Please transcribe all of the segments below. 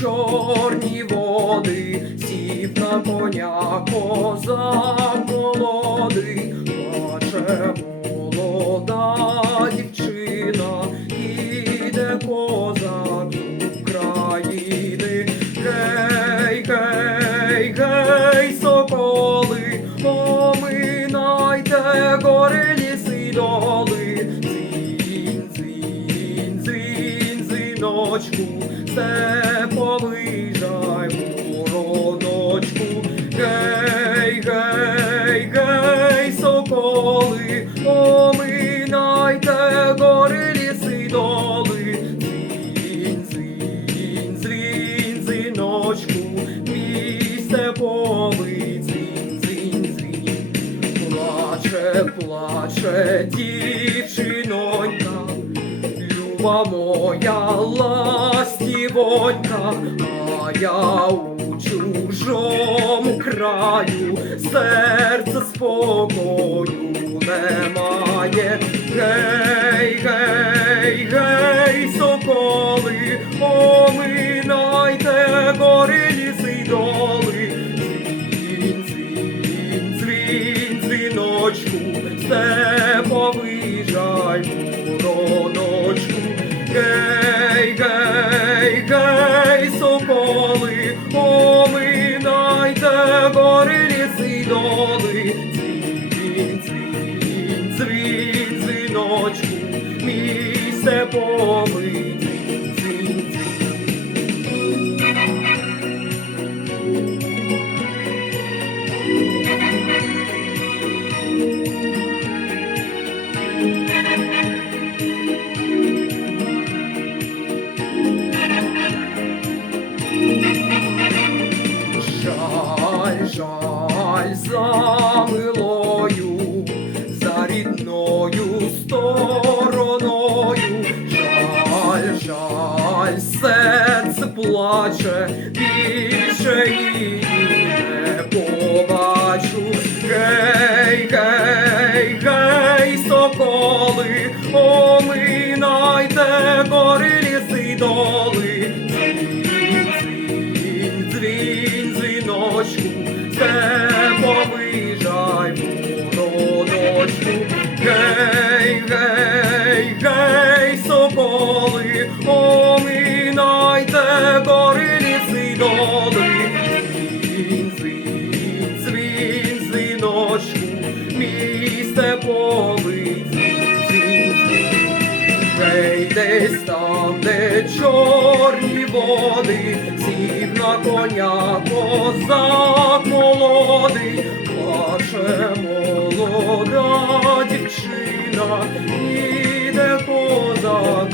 чорні води, сів на коня козак молодий, плаче молода дівчина, іде козак з України. Гей, гей, гей, соколи, оминайте гори ліси доли. Дзвін, дзвін, дзвін, дзвіночку, все повижай, вороночку. Гей, гей, гей, соколи, оминайте гори ліси доли. Дзвін, дзвін, дзвін, дзвіночку, місце повий, дзвін, дзвін, дзвін. Плаче, плаче дівчинонька, люба моя ластівонька, а я у чужому краю, серце спокою немає. Гей, гей, гей, соколи, оминайте гори ліси й доли. Дзвін, дзвін, дзвін, дзвіночку, все повижай, вороночку. Місце повий, дзвін, дзвін, дзвін. Жаль, жаль серце плаче, більше її не побачу. Гей, гей, гей, соколи, оминайте гори ліси доли. Дзвін, дзвін, дзвін, дзвіночку, все повижай, вороночку. Гей, гей, гей, соколи, оминайте дзвіночку, місце повий, дзвін, дзвін, дзвін. Гей, десь там, де чорні води, сів на коня козак молодий, плаче молода дівчина, іде козак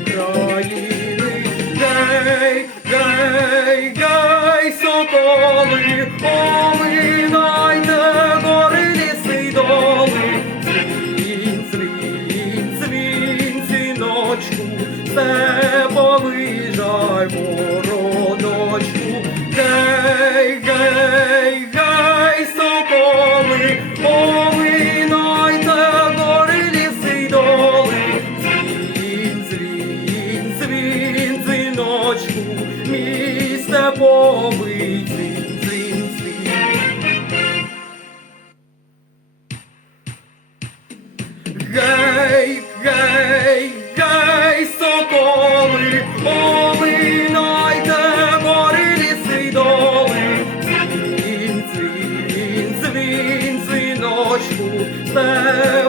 України. Гей, гей, гей, соколи, оминайте все повижай, вороночку. Гей, гей, гей, соколи, оминайте гори ліси доли. Дзвін, дзвін, дзвін, дзвіночку, місце повий, дзвін, дзвін, дзвін. Гей, гей, гей, соколи, оминайте гори ліси доли. Дзвін, дзвін, дзвін, дзвіночку, все